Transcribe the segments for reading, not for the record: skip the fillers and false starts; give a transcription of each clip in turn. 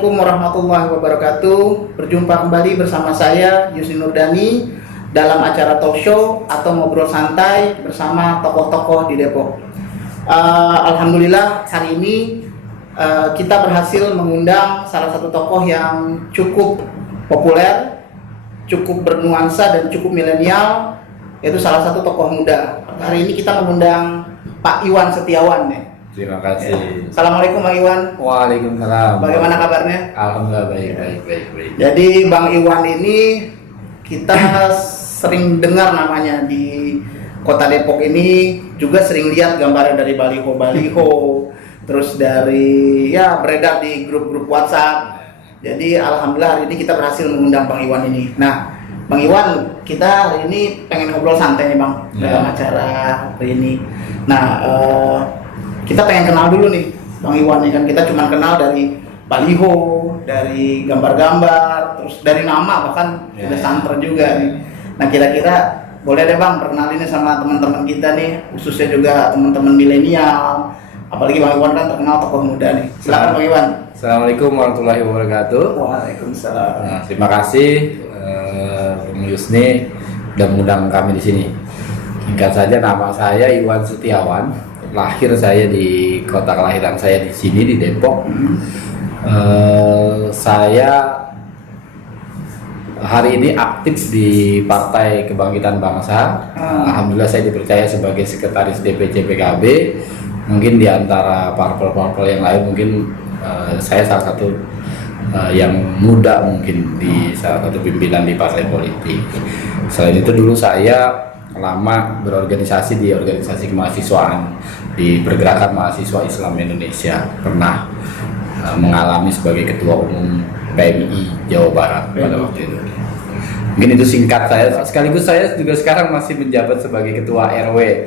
Assalamualaikum warahmatullahi wabarakatuh. Berjumpa kembali bersama saya Yusni Nurdani dalam acara talk show atau ngobrol santai bersama tokoh-tokoh di Depok. Alhamdulillah hari ini kita berhasil mengundang salah satu tokoh yang cukup populer, cukup bernuansa dan cukup milenial, yaitu salah satu tokoh muda. Hari ini kita mengundang Pak Iwan Setiawan ya. Terima kasih. Assalamualaikum Bang Iwan. Waalaikumsalam. Bagaimana kabarnya? Alhamdulillah baik. Jadi Bang Iwan ini kita sering dengar namanya di Kota Depok ini, juga sering lihat gambarnya dari baliho, terus dari beredar di grup-grup WhatsApp. Jadi alhamdulillah hari ini kita berhasil mengundang Bang Iwan ini. Nah, Bang Iwan, kita hari ini pengen ngobrol santai nih Bang dalam acara hari ini. Nah, kita pengen kenal dulu nih Bang Iwan nih, kan kita cuma kenal dari baliho, dari gambar-gambar, terus dari nama, bahkan udah santer juga nih. Nah, kira-kira boleh deh Bang perkenalin sama teman-teman kita nih, khususnya juga teman-teman milenial, apalagi Bang Iwan kan terkenal tokoh muda nih. Silakan Bang Iwan. Assalamualaikum warahmatullahi wabarakatuh. Waalaikumsalam. Nah, terima kasih Bung Yusni sudah mengundang kami di sini. Singkat saja, nama saya Iwan Setiawan. Lahir saya di kota kelahiran saya di sini di Depok. Saya hari ini aktif di Partai Kebangkitan Bangsa. Alhamdulillah saya dipercaya sebagai sekretaris DPC PKB. Mungkin di antara parpol-parpol yang lain mungkin saya salah satu yang muda mungkin di salah satu pimpinan di partai politik. Selain itu dulu saya lama berorganisasi di organisasi kemahasiswaan di Pergerakan Mahasiswa Islam Indonesia, pernah mengalami sebagai ketua umum PMI Jawa Barat pada waktu itu. Mungkin itu singkat saya, sekaligus saya juga sekarang masih menjabat sebagai ketua RW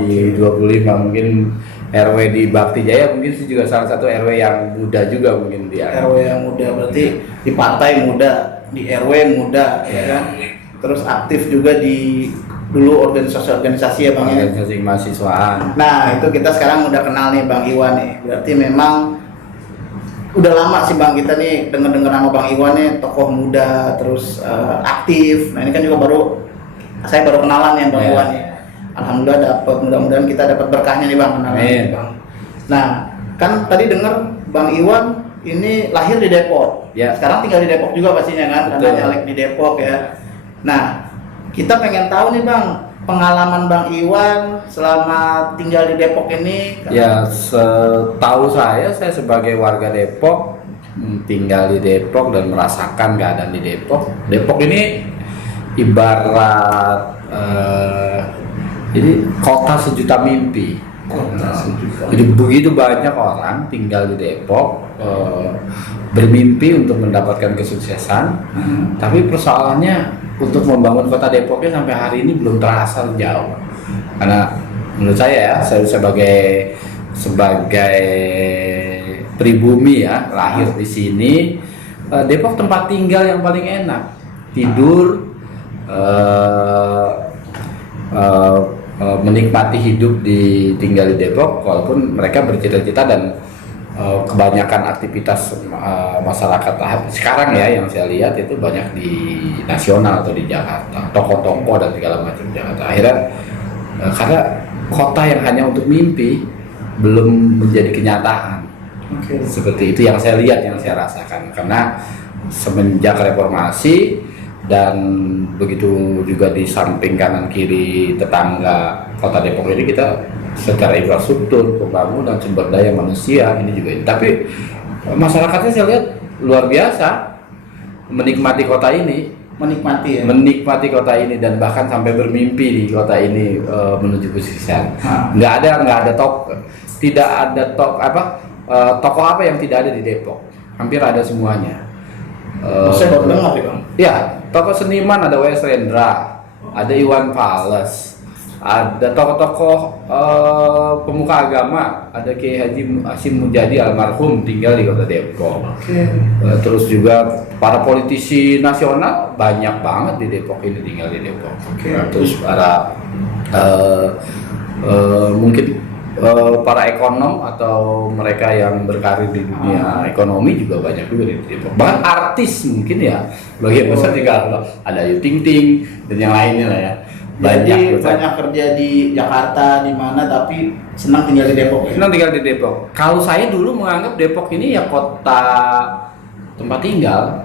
di 25, mungkin RW di Bakti Jaya, mungkin itu juga salah satu RW yang muda juga mungkin di RW yang muda, berarti di partai muda, di RW muda ya kan. Terus aktif juga di dulu organisasi ya Bang, organisasi mahasiswaan. Nah itu kita sekarang udah kenal nih Bang Iwan nih, berarti memang udah lama sih Bang kita nih denger nama Bang Iwan nih, tokoh muda terus aktif. Nah ini kan juga saya baru kenalan ya Bang Iwan nih. Alhamdulillah dapat, mudah-mudahan kita dapat berkahnya nih Bang kenalan Bang. Nah kan tadi denger Bang Iwan ini lahir di Depok, sekarang tinggal di Depok juga pastinya kan, karena nyalek di Depok ya. Nah kita pengen tahu nih Bang, pengalaman Bang Iwan selama tinggal di Depok ini. Ya, setahu saya sebagai warga Depok, tinggal di Depok dan merasakan keadaan di Depok. Depok ini ibarat jadi kota sejuta mimpi. Jadi begitu banyak orang tinggal di Depok, bermimpi untuk mendapatkan kesuksesan, tapi persoalannya untuk membangun kota Depoknya sampai hari ini belum terasa jauh. Karena menurut saya saya sebagai pribumi ya, lahir di sini, Depok tempat tinggal yang paling enak, tidur, menikmati hidup tinggal di Depok, walaupun mereka bercita-cita dan kebanyakan aktivitas masyarakat sekarang ya yang saya lihat itu banyak di nasional atau di Jakarta, toko-toko dan segala macam Jakarta. Akhirnya karena kota yang hanya untuk mimpi belum menjadi kenyataan. Seperti itu yang saya lihat, yang saya rasakan. Karena semenjak reformasi dan begitu juga di samping kanan kiri tetangga kota Depok ini, kita secara infrastruktur, pembangunan, sumber daya manusia ini juga. Tapi masyarakatnya saya lihat luar biasa menikmati kota ini, menikmati kota ini dan bahkan sampai bermimpi di kota ini menuju kesuksesan. Nggak ada toko apa yang tidak ada di Depok. Hampir ada semuanya. Saya baru dengar ya Bang. Ya, toko seniman ada W.S. Rendra, ada Iwan Fals, ada tokoh-tokoh pemuka agama, ada Kiai Haji Hashim Mujadi almarhum tinggal di kota Depok. Terus juga para politisi nasional banyak banget di Depok ini, tinggal di Depok. Terus para mungkin para ekonom atau mereka yang berkarir di dunia ekonomi juga banyak juga di Depok. Bahkan artis mungkin ya, bagian besar juga ada Ayu Ting Ting dan yang lainnya lah ya. Jadi banyak kerja di Jakarta di mana tapi senang tinggal di Depok. Senang tinggal di Depok. Kalau saya dulu menganggap Depok ini ya kota tempat tinggal.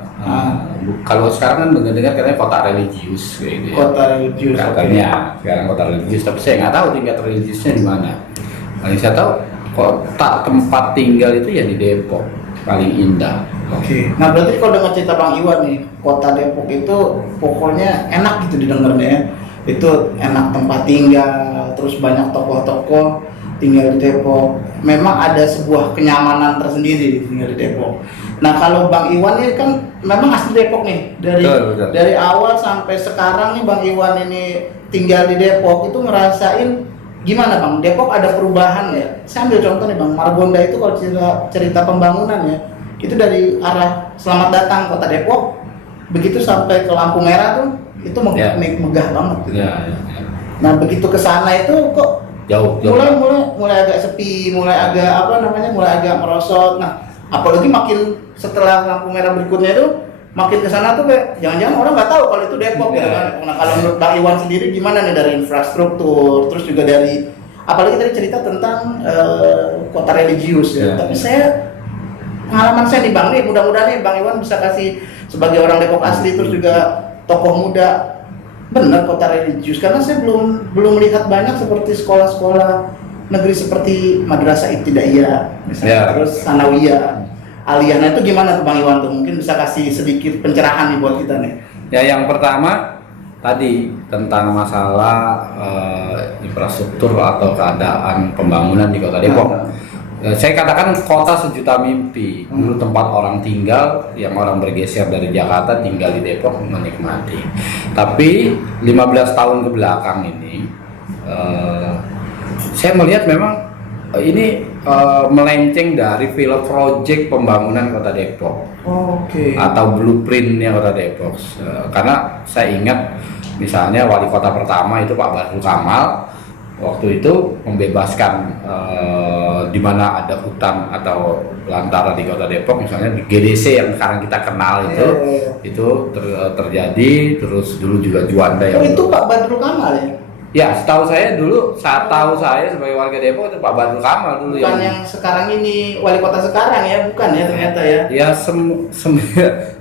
Kalau sekarang kan dengar-dengar katanya kota religius kayak gitu ya. Kota religius Katanya sekarang kota religius, tapi saya nggak tahu tingkat religiusnya di mana. Yang saya tahu kota tempat tinggal itu ya di Depok paling indah. Oke. Nah berarti kalau dengar cerita Bang Iwan nih, kota Depok itu pokoknya enak gitu didengarnya ya. Itu enak tempat tinggal, terus banyak tokoh-tokoh tinggal di Depok. Memang ada sebuah kenyamanan tersendiri tinggal di Depok. Nah kalau Bang Iwan ini kan memang asli Depok nih, Betul. dari awal sampai sekarang nih Bang Iwan ini tinggal di Depok itu ngerasain gimana Bang? Depok ada perubahan ya? Saya ambil contoh nih Bang, Margonda itu kalau cerita pembangunan ya, itu dari arah Selamat Datang Kota Depok, begitu sampai ke lampu merah tuh, itu megah banget. Ya. Nah begitu ke sana itu kok Jauh. mulai agak sepi, mulai agak mulai agak merosot. Nah apalagi makin setelah lampu merah berikutnya itu makin ke sana tuh kayak jangan-jangan orang nggak tahu kalau itu Depok gitu kan. Nah kalau menurut Bang Iwan sendiri gimana nih dari infrastruktur, terus juga dari apalagi tadi cerita tentang kota religius ya. Tapi saya pengalaman saya nih Bang nih, mudah-mudahan nih Bang Iwan bisa kasih sebagai orang Depok asli terus juga tokoh muda, benar kota religius karena saya belum melihat banyak seperti sekolah-sekolah negeri seperti Madrasah Ibtidaiyah misalnya, terus Sanawiyah, Aliyah. Nah itu gimana tuh Bang Iwan tuh? Mungkin bisa kasih sedikit pencerahan nih buat kita nih. Ya yang pertama tadi tentang masalah infrastruktur atau keadaan pembangunan di Kota Depok. Saya katakan kota sejuta mimpi. Dulu tempat orang tinggal, yang orang bergeser dari Jakarta tinggal di Depok menikmati. Tapi 15 tahun ke belakang ini saya melihat memang ini melenceng dari film project pembangunan Kota Depok. Atau blueprintnya Kota Depok. Karena saya ingat misalnya wali kota pertama itu Pak Badrul Kamal waktu itu membebaskan di mana ada hutan atau belantara di Kota Depok, misalnya di GDC yang sekarang kita kenal itu terjadi. Terus dulu juga Juanda yang itu Pak Badrul Kamal ya? Ya, setahu saya dulu, tahu saya sebagai warga Depok itu Pak Badrul Kamal dulu. Bukan yang sekarang ini wali kota sekarang ya, bukan ya ternyata ya? Ya,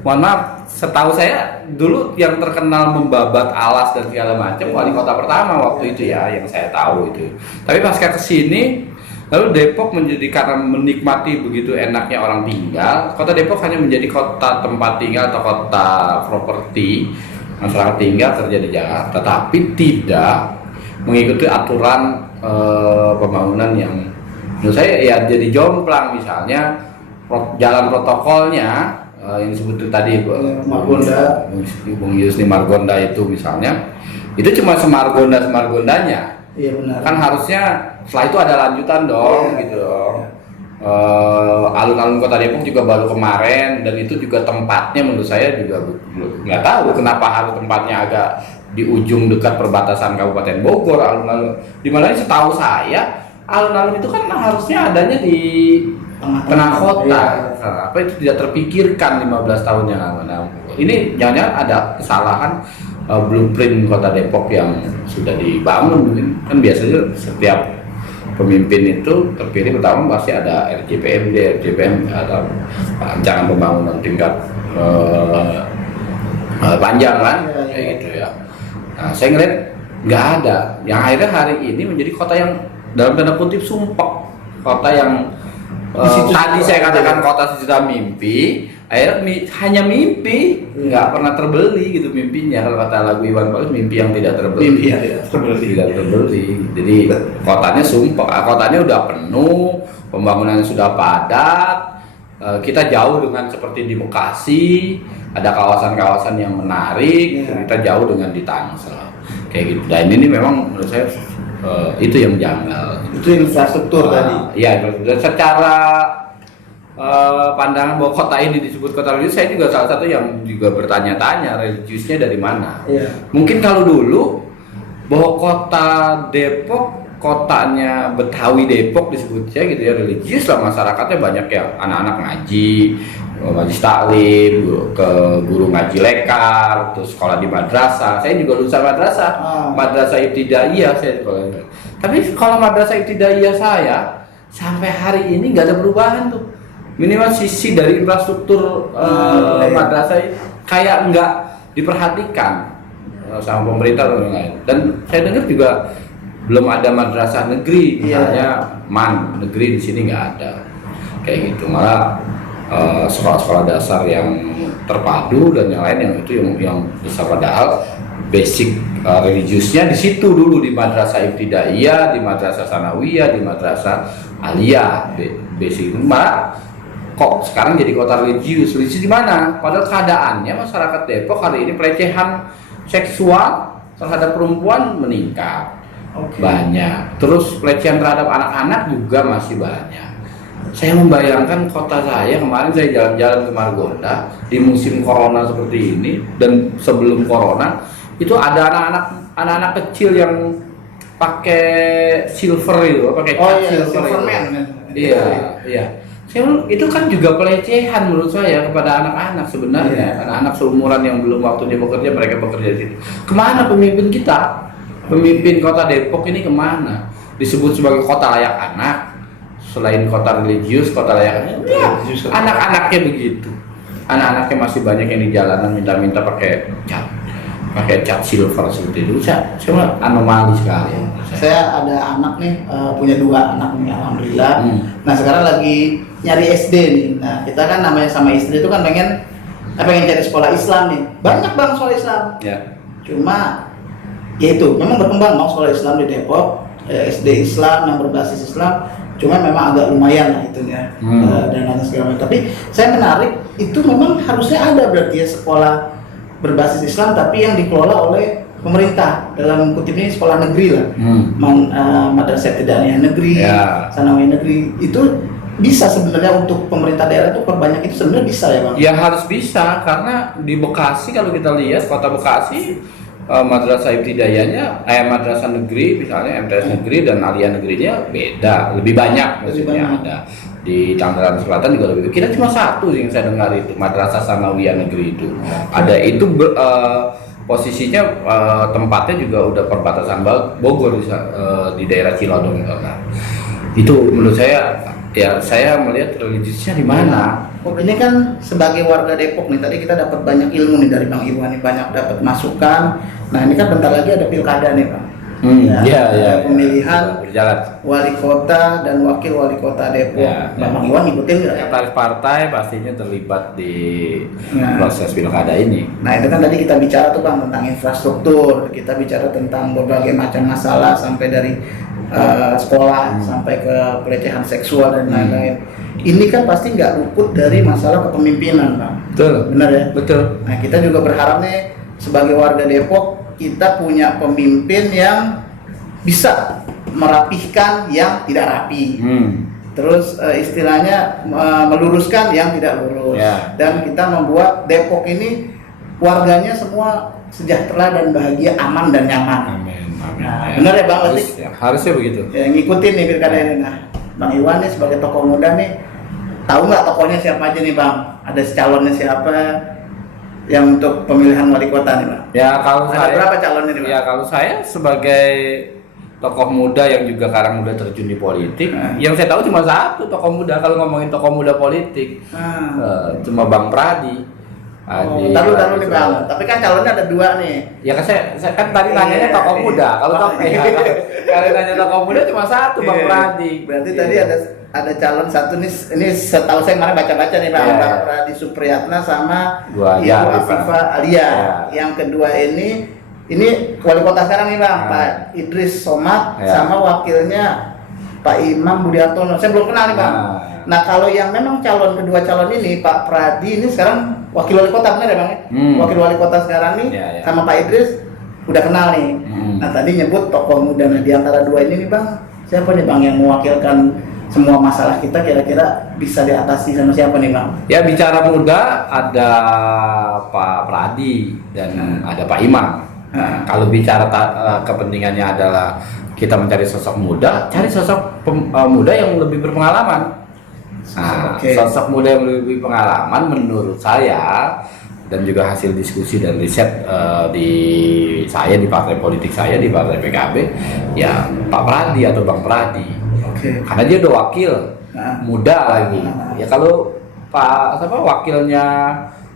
mohon maaf, setahu saya dulu yang terkenal membabat alas dan segala macam wali kota pertama waktu itu ya, yang saya tahu itu. Tapi pasca kesini, lalu Depok menjadi karena menikmati begitu enaknya orang tinggal, Kota Depok hanya menjadi kota tempat tinggal atau kota properti masyarakat tinggal kerja di Jakarta, tapi tidak mengikuti aturan pembangunan yang menurut saya ya jadi jomplang. Misalnya jalan protokolnya yang disebut tadi Margonda, Bung Yusni Margonda itu misalnya, itu cuma semargondanya. Iya benar. Kan harusnya setelah itu ada lanjutan dong, gitu dong. Alun-alun Kota Depok juga baru kemarin, dan itu juga tempatnya menurut saya juga nggak tahu kenapa harus tempatnya agak di ujung dekat perbatasan Kabupaten Bogor. Alun-alun di mana setahu saya alun-alun itu kan harusnya adanya di tengah kota. Apa itu tidak terpikirkan 15 tahun yang lalu. Ini jangan-jangan ada kesalahan blueprint Kota Depok yang sudah dibangun. Kan biasanya setiap pemimpin itu terpilih pertama pasti ada RJPM atau rancangan pembangunan tingkat panjang kan, kayak gitu ya. Nah, saya ngeliat nggak ada. Yang akhirnya hari ini menjadi kota yang dalam tanda kutip sumpek, kota yang tadi saya katakan kota sejuta mimpi, akhirnya hanya mimpi, nggak pernah terbeli gitu mimpinya. Kalau kata lagu Iwan Fals, mimpi yang tidak terbeli. Mimpi yang tidak terbeli. Jadi kotanya sumpek, kotanya udah penuh, pembangunan sudah padat. Kita jauh dengan seperti di Bekasi, ada kawasan-kawasan yang menarik. Kita jauh dengan di Tangsel, kayak gitu. Dan ini memang menurut saya itu yang janggal. Itu infrastruktur tadi. Ya, secara pandangan bahwa kota ini disebut kota religius, saya juga salah satu yang juga bertanya-tanya religiusnya dari mana. Mungkin kalau dulu bahwa kota Depok kotanya Betawi Depok disebutnya gitu ya, religius lah, masyarakatnya banyak yang anak-anak ngaji, majlis taklim, ke guru ngaji lekar, terus sekolah di madrasah. Saya juga lulusan madrasah, madrasah ibtidaiyah saya sekolah. Tapi kalau madrasah ibtidaiyah saya sampai hari ini nggak ada perubahan tuh. Minimal sisi dari infrastruktur madrasah kayak nggak diperhatikan sama pemerintah dan lain-lain. Dan saya dengar juga belum ada madrasah negeri, misalnya MAN negeri di sini nggak ada, kayak gitu. Malah sekolah-sekolah dasar yang terpadu dan yang lain yang itu yang besar, padahal basic religiusnya di situ dulu, di madrasah ibtidaiyah, di madrasah sanawiyah, di madrasah aliyah, basic. Malah kok sekarang jadi kota religius di mana? Padahal keadaannya masyarakat Depok hari ini pelecehan seksual terhadap perempuan meningkat. Banyak. Terus pelecehan terhadap anak-anak juga masih banyak. Saya membayangkan kota saya, kemarin saya jalan-jalan ke Margonda di musim corona seperti ini dan sebelum corona itu ada anak-anak kecil yang pakai silver itu, pakai Silverman. Iya. Itu kan juga pelecehan menurut saya kepada anak-anak sebenarnya. Anak-anak seumuran yang belum waktunya bekerja, mereka bekerja di situ. Kemana pemimpin kita? Pemimpin kota Depok ini kemana? Disebut sebagai kota layak anak, selain kota religius, kota layak anak. Ya, anak-anaknya begitu. Anak-anaknya masih banyak yang di jalanan minta-minta pakai cat silver seperti itu. Cuma anomali sekali. Saya ada anak nih, punya 2 anak nih, alhamdulillah. Nah sekarang lagi nyari SD nih. Nah kita kan namanya sama istri itu kan pengen cari sekolah Islam nih. Banyak bang sekolah Islam. Ya. Cuma ya itu memang berkembang mau sekolah Islam di Depok, SD Islam yang berbasis Islam, cuma memang agak lumayan lah itunya dan lain segala macam. Tapi saya menarik itu memang harusnya ada berarti ya sekolah berbasis Islam tapi yang dikelola oleh pemerintah, dalam kutip ini sekolah negeri lah, madrasah ibtidaiyah negeri, sanawiyah negeri. Itu bisa sebenarnya untuk pemerintah daerah itu perbanyak, itu sebenarnya bisa ya bang? Ya harus bisa, karena di Bekasi kalau kita lihat kota Bekasi, madrasah ibtidaiyahnya, madrasah negeri misalnya MTS negeri dan aliyah negerinya beda, lebih banyak maksudnya ada. Di Tangerang Selatan juga lebih. Kita cuma satu yang saya dengar itu, madrasah sanawiyah negeri itu. Ada itu posisinya tempatnya juga udah perbatasan Bogor di daerah Cilodong. Itu menurut saya, ya saya melihat religiusnya di mana. Oh, ini kan sebagai warga Depok nih, tadi kita dapat banyak ilmu nih dari Bang Iwan nih, banyak dapat masukan. Nah ini kan bentar lagi ada pilkada nih Bang. Pemilihan wali kota dan wakil wali kota Depok. Bang Iwan ngikutin nggak? Sekretaris partai pastinya terlibat di proses pilkada ini. Nah itu kan tadi kita bicara tuh Bang tentang infrastruktur, kita bicara tentang berbagai macam masalah sampai dari sekolah sampai ke pelecehan seksual dan lain-lain. Ini kan pasti nggak luput dari masalah kepemimpinan, Bang. Betul. Benar ya? Betul. Nah kita juga berharap nih sebagai warga Depok kita punya pemimpin yang bisa merapihkan yang tidak rapi. Terus istilahnya meluruskan yang tidak lurus. Dan kita membuat Depok ini warganya semua sejahtera dan bahagia, aman dan nyaman. Amin. Nah, benar ya Bang Latif? Harusnya begitu. Ya, ngikutin nih pilkada ini. Nah, Bang Iwan nih sebagai tokoh muda nih, tahu nggak tokohnya siapa aja nih Bang? Ada calonnya siapa yang untuk pemilihan wali kota nih Bang? Ya kalau ada saya, berapa calonnya nih Bang? Ya kalau saya sebagai tokoh muda yang juga sekarang udah terjun di politik, yang saya tahu cuma satu tokoh muda. Kalau ngomongin tokoh muda politik, cuma Bang Pradi. Taruh nih Bang, tapi kan calonnya ada 2 nih. Ya kan saya kan tadi nanyanya tokoh muda. Kalau kalau nanya tokoh muda cuma satu, Bang Pradi. Berarti tadi ada calon satu nih. Ini setahu saya kemarin baca-baca nih Bang, Bang Pradi Supriyatna sama Ibu Afifah Alia. Yang kedua ini wali kota sekarang nih Bang, Pak Idris Somad sama wakilnya Pak Imam Budiartono. Saya belum kenal nih Bang. Nah kalau yang memang kedua calon ini Pak Pradi ini sekarang wakil wali kota, benar ya Bang? Wakil wali kota sekarang nih sama Pak Idris udah kenal nih. Nah tadi nyebut tokoh muda. Nah di antara 2 ini nih Bang, siapa nih Bang yang mewakilkan semua masalah kita kira-kira bisa diatasi sama siapa nih Bang? Ya bicara muda ada Pak Pradi dan ada Pak Imam. Kalau bicara kepentingannya adalah kita mencari sosok muda, cari sosok muda yang lebih berpengalaman. Nah, sosok muda yang lebih pengalaman menurut saya dan juga hasil diskusi dan riset di partai politik saya di partai PKB ya Pak Pradi atau Bang Pradi. Karena dia udah wakil muda lagi. Ya kalau wakilnya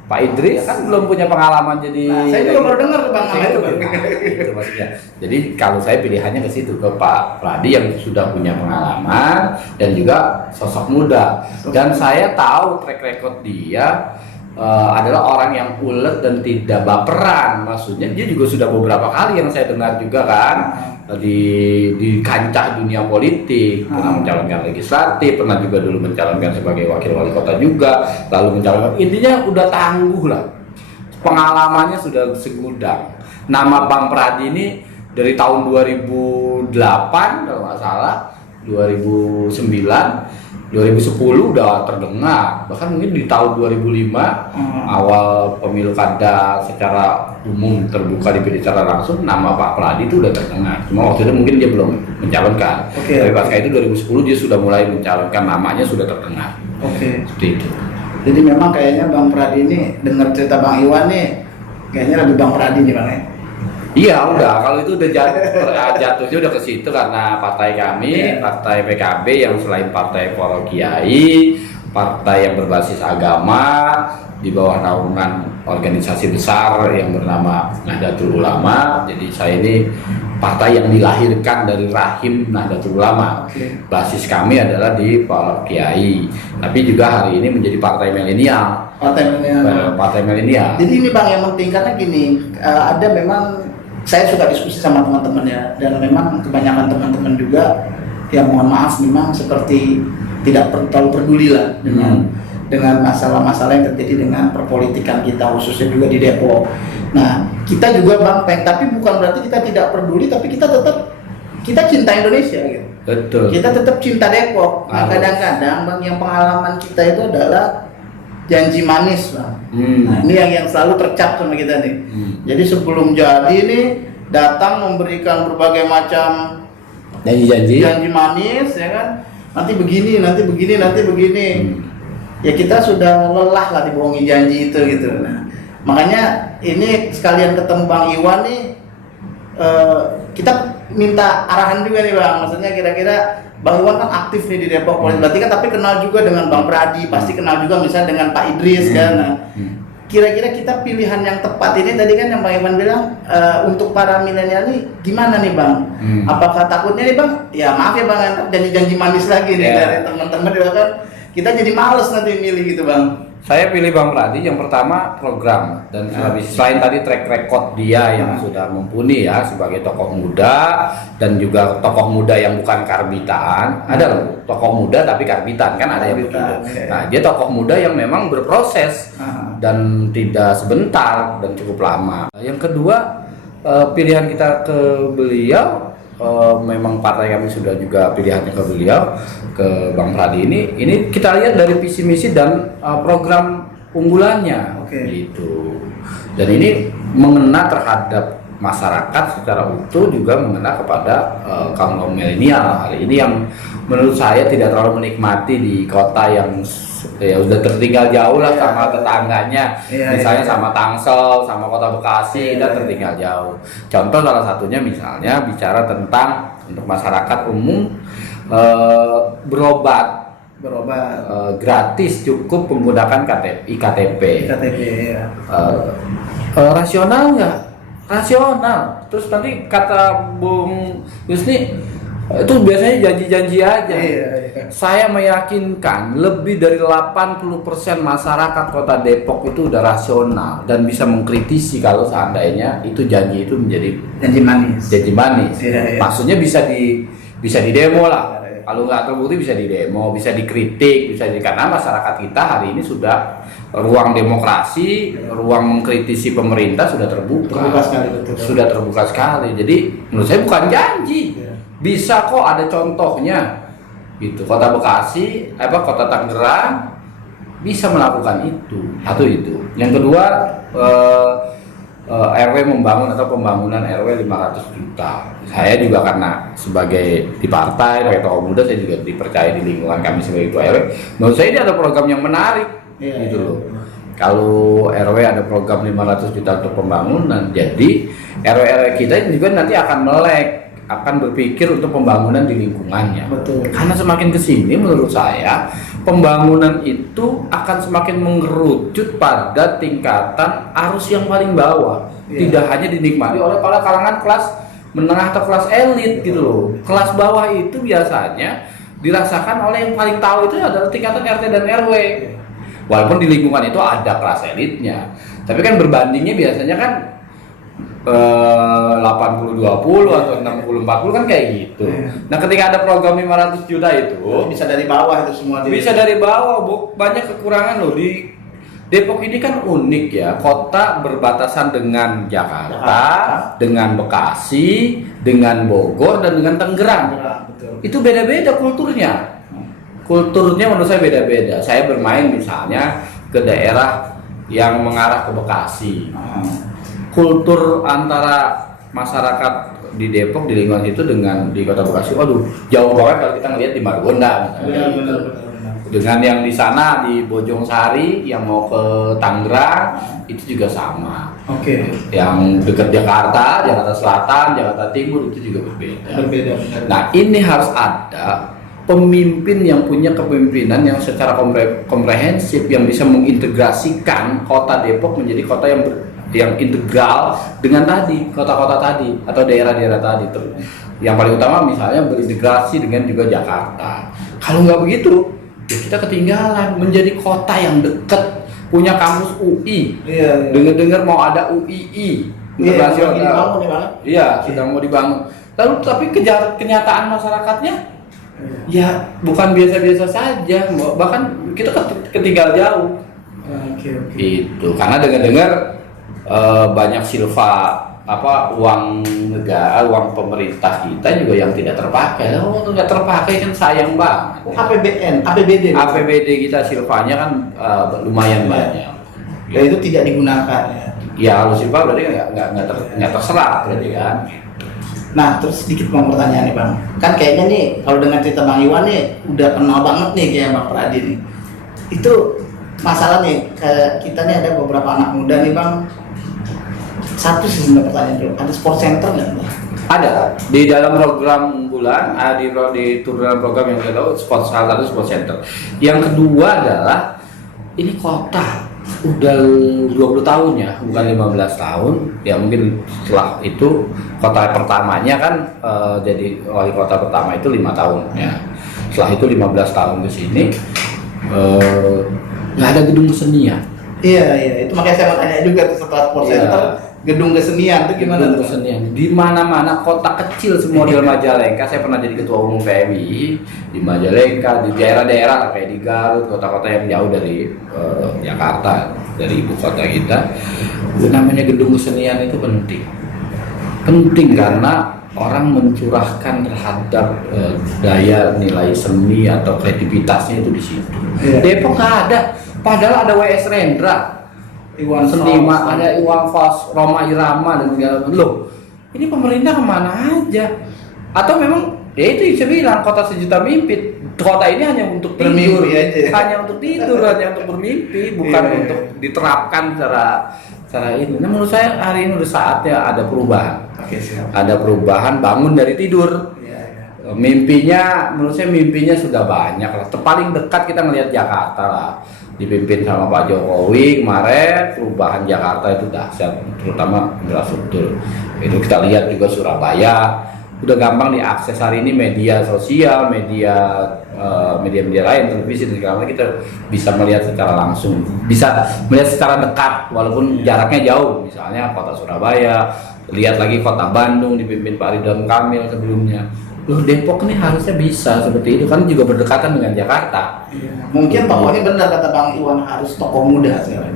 Pak Idris kan belum punya pengalaman jadi. Saya juga baru dengar Bang nama itu. Itu maksudnya. Jadi kalau saya pilihannya ke situ ke Pak Pradi yang sudah punya pengalaman dan juga sosok muda. Dan saya tahu track record dia adalah orang yang ulet dan tidak baperan. Maksudnya dia juga sudah beberapa kali yang saya dengar juga kan di kancah dunia politik, pernah mencalonkan legislatif, pernah juga dulu mencalonkan sebagai wakil wali kota juga, lalu mencalonkan, intinya udah tangguh lah, pengalamannya sudah segudang. Nama Bang Pradi ini dari tahun 2008 kalau nggak salah, 2009 2010 udah terdengar, bahkan mungkin di tahun 2005 awal pemilu kada secara umum terbuka secara langsung nama Pak Pradi itu udah terdengar. Cuma waktu itu mungkin dia belum mencalonkan. Tapi pasca itu 2010 dia sudah mulai mencalonkan, namanya sudah terdengar. Seperti itu. Jadi memang kayaknya Bang Pradi ini dengar cerita Bang Iwan nih, kayaknya lebih Bang Pradi nih Bang ya. Iya udah, kalau itu udah jatuhnya udah ke situ karena partai kami, partai PKB yang selain partai para kiai, partai yang berbasis agama di bawah naungan organisasi besar yang bernama Nahdlatul Ulama. Jadi saya ini partai yang dilahirkan dari rahim Nahdlatul Ulama. Basis kami adalah di para kiai, tapi juga hari ini menjadi partai milenial. Partai milenial. Jadi ini Bang yang penting karena gini, ada memang saya suka diskusi sama teman-teman ya, dan memang kebanyakan teman-teman juga yang mohon maaf memang seperti tidak terlalu peduli lah dengan masalah-masalah yang terjadi dengan perpolitikan kita, khususnya juga di Depok. Nah kita juga Bang tapi bukan berarti kita tidak peduli, tapi kita cinta Indonesia gitu. Betul. Kita tetap cinta Depok. Nah kadang-kadang Bang yang pengalaman kita itu adalah janji manis Bang. Nah ini yang selalu tercap sama kita nih. Jadi sebelum jadi nih datang memberikan berbagai macam janji manis ya kan, nanti begini. Ya kita sudah lelah lah dibohongi janji itu gitu. Nah makanya ini sekalian ketemu Bang Iwan nih, kita minta arahan juga nih Bang. Maksudnya kira-kira Bang Iwan kan aktif nih di Depok, berarti kan tapi kenal juga dengan Bang Pradi, pasti kenal juga misalnya dengan Pak Idris kan. Nah, kira-kira kita pilihan yang tepat ini tadi kan yang Bang Iwan bilang untuk para milenial ini gimana nih Bang? Apakah takutnya nih Bang? Ya maaf ya Bang, janji-janji manis lagi nih dari teman-teman kan. Kita jadi males nanti milih gitu Bang. Saya pilih Bang Pradi yang pertama program dan selain tadi track record dia yang sudah mumpuni ya sebagai tokoh muda dan juga tokoh muda yang bukan karbitan. Ada loh tokoh muda tapi karbitan kan ada yang begitu. Nah dia tokoh muda yang memang berproses dan tidak sebentar dan cukup lama. Yang kedua pilihan kita ke beliau. Memang partai kami sudah juga pilihannya ke beliau, ke Bang Pradi ini kita lihat dari visi misi dan program unggulannya gitu. Dan ini mengena terhadap masyarakat secara utuh, juga mengena kepada kaum milenial hari ini yang menurut saya tidak terlalu menikmati di kota yang ya udah tertinggal jauh lah sama tetangganya, misalnya sama Tangsel, sama Kota Bekasi, dan tertinggal jauh. Contoh salah satunya misalnya bicara tentang untuk masyarakat umum berobat gratis cukup menggunakan IKTP. Ya. Rasional nggak? Rasional. Terus nanti kata Bung Yusni itu biasanya janji-janji aja. Saya meyakinkan lebih dari 80% masyarakat kota Depok itu udah rasional dan bisa mengkritisi kalau seandainya itu janji itu menjadi janji manis. Maksudnya bisa di demo lah. Kalau nggak terbukti bisa di demo, bisa dikritik, karena masyarakat kita hari ini sudah ruang demokrasi, ruang mengkritisi pemerintah sudah terbuka sekali, sudah terbuka sekali. Jadi menurut saya bukan janji. Bisa kok ada contohnya gitu. Kota Bekasi, Kota Tangerang bisa melakukan itu. Satu itu. Yang kedua RW membangun atau pembangunan RW 500 juta. Saya juga karena sebagai di partai, sebagai tokoh muda, saya juga dipercaya di lingkungan kami sebagai ketua RW. Menurut saya ini ada program yang menarik, gitu loh. Kalau RW ada program 500 juta untuk pembangunan, jadi RW-RW kita juga nanti akan melek, akan berpikir untuk pembangunan di lingkungannya. Betul. Karena semakin kesini menurut saya pembangunan itu akan semakin mengerucut pada tingkatan arus yang paling bawah. Tidak hanya dinikmati oleh para kalangan kelas menengah atau kelas elit gitu loh. Kelas bawah itu biasanya dirasakan oleh yang paling tahu itu adalah tingkatan RT dan RW. Walaupun di lingkungan itu ada kelas elitnya, tapi kan berbandingnya biasanya kan 80-20 atau 60-40 kan kayak gitu. Nah, ketika ada program 500 juta itu bisa dari bawah itu semua. Bisa dari bawah, Bu. Banyak kekurangan loh di Depok ini kan unik ya, kota berbatasan dengan Jakarta, dengan Bekasi, dengan Bogor dan dengan Tangerang. Itu beda-beda kulturnya. Kulturnya menurut saya beda-beda. Saya bermain misalnya ke daerah yang mengarah ke Bekasi. Kultur antara masyarakat di Depok di lingkungan itu dengan di Kota Bekasi, waduh jauh banget kalau kita ngelihat di Margonda misalnya. Dengan yang di sana di Bojongsari yang mau ke Tangerang itu juga sama. Yang dekat Jakarta, Jakarta Selatan, Jakarta Timur itu juga berbeda. Nah, ini harus ada pemimpin yang punya kepemimpinan yang secara komprehensif yang bisa mengintegrasikan kota Depok menjadi kota yang integral dengan tadi kota-kota tadi atau daerah-daerah tadi. Yang paling utama misalnya berintegrasi dengan juga Jakarta. Kalau nggak begitu, ya kita ketinggalan menjadi kota yang dekat, punya kampus UI. Dengar-dengar mau ada UII internasional. Iya, sedang mau dibangun. Lalu tapi kenyataan masyarakatnya ya bukan biasa-biasa saja, bahkan kita ketinggal jauh. Itu karena dengar banyak uang negara, uang pemerintah kita juga yang tidak terpakai. Nggak terpakai kan sayang banget. APBD kita silvanya kan lumayan banyak. Ya itu tidak digunakan. Ya kalau silva berarti nggak terserap berarti kan. Nah, terus sedikit mau pertanyaan nih Bang. Kan kayaknya nih kalau dengan cerita Bang Iwan nih udah kenal banget nih kayak Bang Pradi nih. Itu masalah nih kayak kita nih ada beberapa anak muda nih Bang. Satu sih sebenarnya pertanyaan tuh, ada sport center nggak Bang? Ada di dalam program unggulan, di turunan program yang kita tahu salah satu sport center. Yang kedua adalah ini kota udah 20 tahun ya, bukan 15 tahun. Ya mungkin setelah itu kota pertamanya kan jadi wali kota pertama itu 5 tahun ya. Setelah itu 15 tahun ke sini nggak ada gedung kesenian. Iya, itu makanya saya mau tanya juga tuh setelah sport center, gedung kesenian itu gimana tuh? Kesenian di mana-mana, kota kecil semua di Majalengka. Saya pernah jadi ketua umum PMI di Majalengka, di daerah-daerah kayak di Garut, kota-kota yang jauh dari Jakarta, dari ibu kota kita. Namanya gedung kesenian itu penting karena orang mencurahkan terhadap daya nilai seni atau kreativitasnya itu di situ. Depok nggak ada. Padahal ada W.S. Rendra, Iwan Seniman, ada Iwan Fals, Roma Irama dan segala macam. Loh, ini pemerintah kemana aja? Atau memang ya itu saya bilang kota sejuta mimpi. Kota ini hanya untuk tidur, hanya untuk tidur, hanya untuk bermimpi, bukan untuk diterapkan secara ini. Nah, menurut saya hari ini udah saatnya ada perubahan. Ada perubahan, bangun dari tidur. Mimpinya, menurut saya mimpinya sudah banyak lah. Paling dekat kita ngelihat Jakarta lah. Dipimpin sama Pak Jokowi kemarin, perubahan Jakarta itu dahsyat, terutama infrastruktur. Itu kita lihat juga Surabaya udah gampang diakses hari ini, media sosial, media lain, televisi dan segala macam, kita bisa melihat secara langsung, bisa melihat secara dekat walaupun jaraknya jauh. Misalnya kota Surabaya, lihat lagi kota Bandung dipimpin Pak Ridwan Kamil sebelumnya. Loh, Depok nih harusnya bisa seperti itu kan, juga berdekatan dengan Jakarta. Mungkin tokohnya benar kata Bang Iwan, harus tokoh muda sekarang.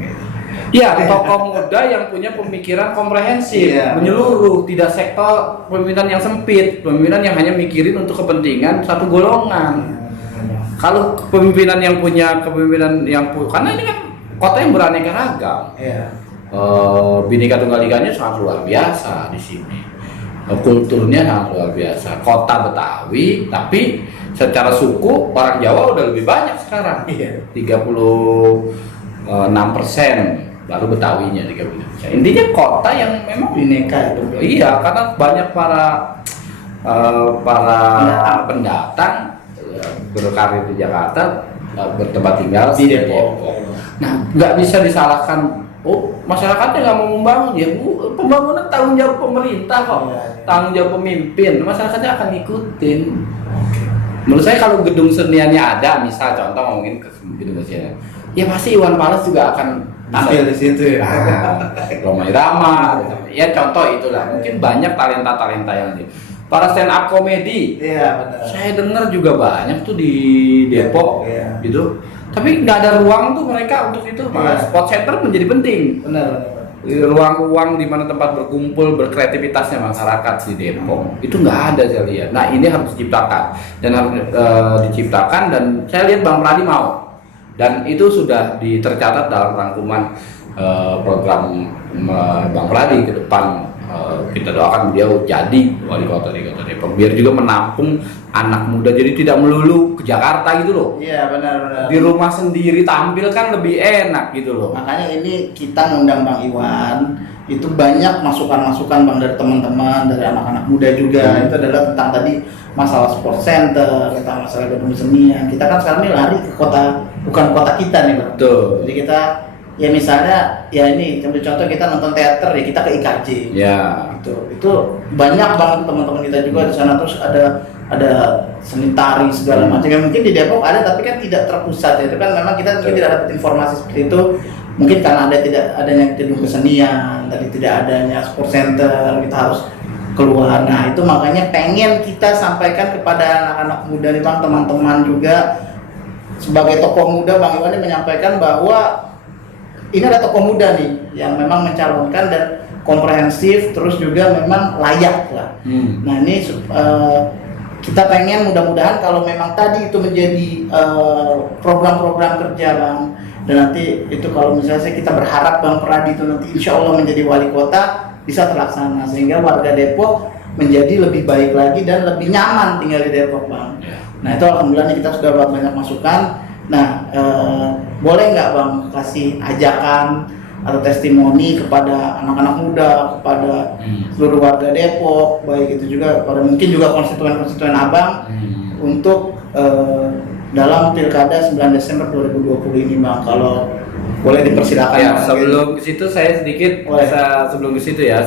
Ya, tokoh muda yang punya pemikiran komprehensif, menyeluruh, tidak sektor, pemimpinan yang sempit, pemimpinan yang hanya mikirin untuk kepentingan satu golongan. Kalau pemimpinan yang punya kepemimpinan yang karena ini kan kota yang beraneka ragam. Bhinneka Tunggal Ikanya sangat luar biasa di sini. Kulturnya sangat luar biasa. Kota Betawi, tapi secara suku orang Jawa udah lebih banyak sekarang. Iya. 36% baru Betawinya 36%. Intinya kota yang memang Bineka itu. iya, karena banyak para pendatang berkarir di Jakarta, bertempat tinggal Di Depok. Nah, nggak bisa disalahkan. Oh, masyarakatnya nggak mau membangun ya, Bu. Pembangunan tanggung jawab pemerintah kok, Iya. tanggung jawab pemimpin. Masyarakatnya akan ngikutin. Menurut saya kalau gedung seniannya ada, misal contoh ngomongin ke gedung senian, ya pasti Iwan Fals juga akan Tampil di situ ya. Roma Irama, ya contoh itulah. Mungkin banyak talenta-talenta yang di para stand up komedi. Iya, benar. Saya dengar juga banyak tuh di Depok, Iya. gitu. Tapi nggak ada ruang tuh mereka untuk itu. Maka Iya. spot center menjadi penting. Benar. Ruang-ruang di mana tempat berkumpul berkreativitasnya masyarakat di Depok itu nggak ada saya lihat. Nah ini harus diciptakan dan harus diciptakan, dan saya lihat Bang Pradi mau, dan itu sudah tercatat dalam rangkuman program Bang Pradi ke depan. Kita doakan beliau jadi wali kota di Kota Depok, biar juga menampung anak muda, jadi tidak melulu ke Jakarta gitu loh. Iya, benar. Di rumah sendiri tampil kan lebih enak gitu loh. Makanya ini kita ngundang Bang Iwan, itu banyak masukan-masukan Bang dari teman-teman, dari anak-anak muda juga. Itu adalah tentang tadi masalah sport center, tentang masalah gedung senian. Kita kan sekarang ini lari ke kota, bukan kota kita nih Bang. Betul. Jadi kita ya misalnya ya ini contoh kita nonton teater ya kita ke IKJ. Ya. Itu banyak banget teman-teman kita juga di sana, terus ada seni tari segala macam yang mungkin di Depok ada tapi kan tidak terpusat ya. Itu kan memang kita mungkin tidak dapat informasi seperti itu, mungkin karena tidak adanya gedung kesenian, tadi tidak adanya sport center, kita harus keluar. Nah itu makanya pengen kita sampaikan kepada anak-anak muda nih Bang, teman-teman juga sebagai tokoh muda. Bang Iwan ini menyampaikan bahwa ini ada tokoh muda nih yang memang mencalonkan dan komprehensif, terus juga memang layak lah. Nah ini kita pengen mudah-mudahan kalau memang tadi itu menjadi program-program kerja Bang, dan nanti itu kalau misalnya kita berharap Bang Pradi itu nanti insya Allah menjadi wali kota bisa terlaksana, sehingga warga Depok menjadi lebih baik lagi dan lebih nyaman tinggal di Depok Bang. Nah itu alhamdulillah kita sudah dapat banyak masukan. Nah boleh nggak Bang kasih ajakan atau testimoni kepada anak-anak muda, kepada seluruh warga Depok, baik itu juga pada mungkin juga konstituen-konstituen Abang untuk dalam Pilkada 9 Desember 2020 ini Bang, kalau boleh dipersilakan. Ya, sebelum ke situ saya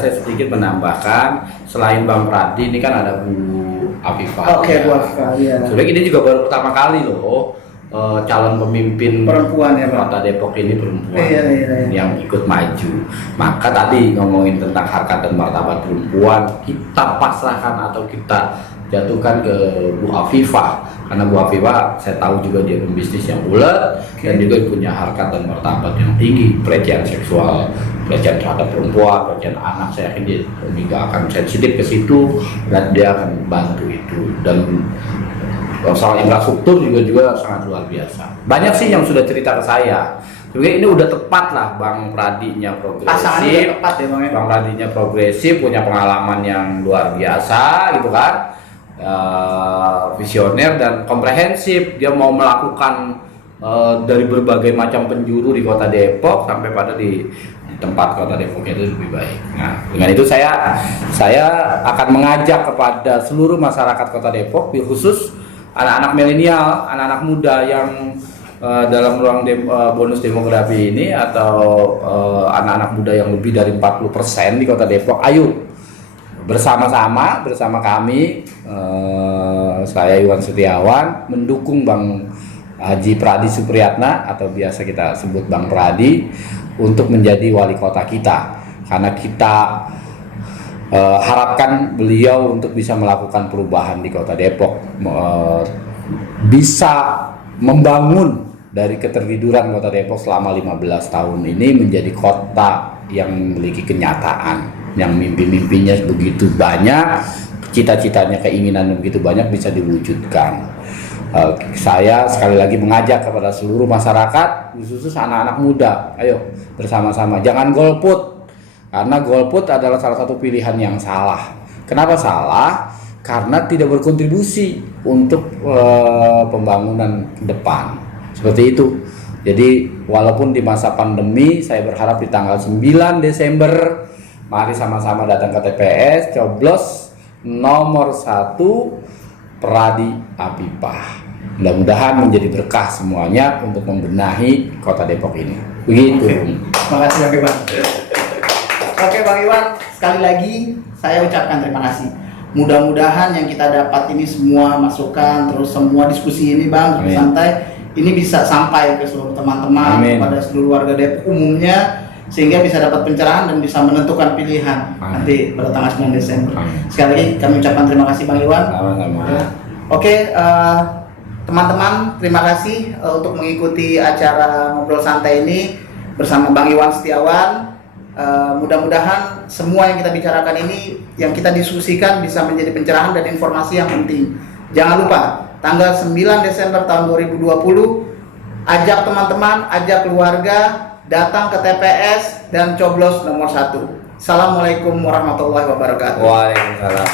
sedikit menambahkan, selain Bang Pradi ini kan ada Bu Afifah. Oke, Bu Afifah, iya. Sebenarnya ini juga baru pertama kali loh calon pemimpin Perempuan ya, Bang? Kota Depok ini perempuan. Iya. Yang ikut maju. Maka tadi ngomongin tentang harkat dan martabat perempuan, kita pasrahkan atau kita jatuhkan ke Bu Afifah, karena Bu Afifah saya tahu juga dia pembisnis yang ulet dan juga punya harkat dan martabat yang tinggi. Pelecehan seksual, pelecehan terhadap perempuan, pelecehan anak, saya yakin dia juga akan sensitif ke situ dan dia akan bantu itu. Dan soal infrastruktur juga sangat luar biasa. Banyak sih yang sudah cerita ke saya. Jadi ini udah tepat lah, Bang Pradinya Pasangannya udah progresif. tepat ya Bang ya. Bang Pradinya progresif, punya pengalaman yang luar biasa gitu kan. Visioner dan komprehensif. Dia mau melakukan dari berbagai macam penjuru di Kota Depok sampai pada di tempat Kota Depok itu lebih baik. Nah, dengan itu saya akan mengajak kepada seluruh masyarakat Kota Depok, khusus anak-anak milenial, anak-anak muda yang dalam ruang bonus demografi ini, atau anak-anak muda yang lebih dari 40% di Kota Depok. Ayo bersama kami, saya Iwan Setiawan mendukung Bang Haji Pradi Supriyatna atau biasa kita sebut Bang Pradi untuk menjadi wali kota kita, karena kita harapkan beliau untuk bisa melakukan perubahan di Kota Depok, bisa membangun dari ketertiduran Kota Depok selama 15 tahun ini menjadi kota yang memiliki kenyataan, yang mimpi-mimpinya begitu banyak, cita-citanya, keinginan begitu banyak bisa diwujudkan. Saya sekali lagi mengajak kepada seluruh masyarakat, khususnya anak-anak muda, ayo bersama-sama, jangan golput, karena golput adalah salah satu pilihan yang salah. Kenapa salah? Karena tidak berkontribusi untuk pembangunan depan, seperti itu. Jadi walaupun di masa pandemi, saya berharap di tanggal 9 Desember, mari sama-sama datang ke TPS, coblos nomor 1 Pradi Apipah. Mudah-mudahan menjadi berkah semuanya untuk membenahi Kota Depok ini. Begitu. Terima kasih Bang Iwan. Oke Bang Iwan, sekali lagi saya ucapkan terima kasih. Mudah-mudahan yang kita dapat ini semua masukan, terus semua diskusi ini Bang, santai, ini bisa sampai ke seluruh teman-teman, kepada seluruh warga Depok umumnya, sehingga bisa dapat pencerahan dan bisa menentukan pilihan nanti pada tanggal 9 Desember. Sekali lagi kami ucapkan terima kasih Bang Iwan. Oke, teman-teman, terima kasih untuk mengikuti acara ngobrol santai ini bersama Bang Iwan Setiawan. Mudah-mudahan semua yang kita bicarakan ini, yang kita diskusikan bisa menjadi pencerahan dan informasi yang penting. Jangan lupa, tanggal 9 Desember tahun 2020, ajak teman-teman, ajak keluarga, datang ke TPS dan coblos nomor 1. Assalamualaikum warahmatullahi wabarakatuh. Waalaikumsalam.